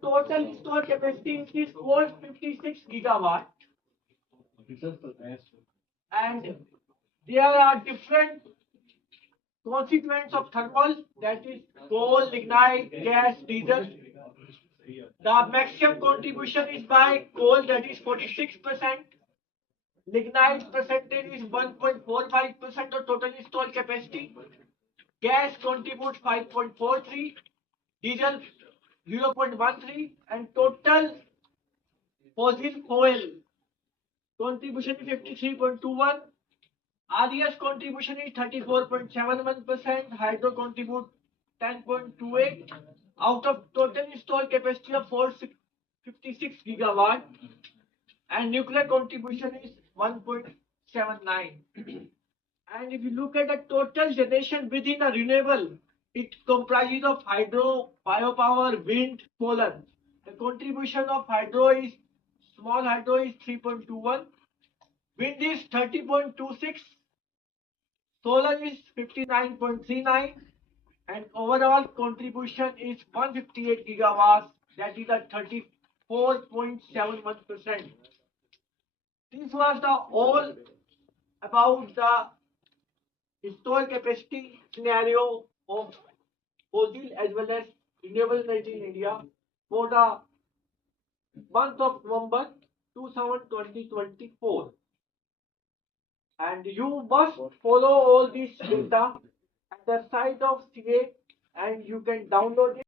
total installed capacity is 456 gigawatt, and there are different constituents of thermal, that is coal, lignite, gas, diesel. The maximum contribution is by coal, that is 46%. Lignite percentage is 1.45% of total installed capacity. Gas contributes 5.43, diesel 0.13, and total fossil fuel contribution is 53.21. RES contribution is 34.71%. Hydro contribute 10.28. Out of total installed capacity of 456 gigawatt, and nuclear contribution is 1.79. And if you look at the total generation within a renewable, it comprises of hydro, biopower, wind, solar. The contribution of hydro is small hydro is 3.21, wind is 30.26, solar is 59.39, and overall contribution is 158 gigawatts, that is at 34.71%. This was the all about the installed capacity scenario of fossil as well as renewable energy in India for the month of November 2024. And you must follow all this data at the site of CA, and you can download it.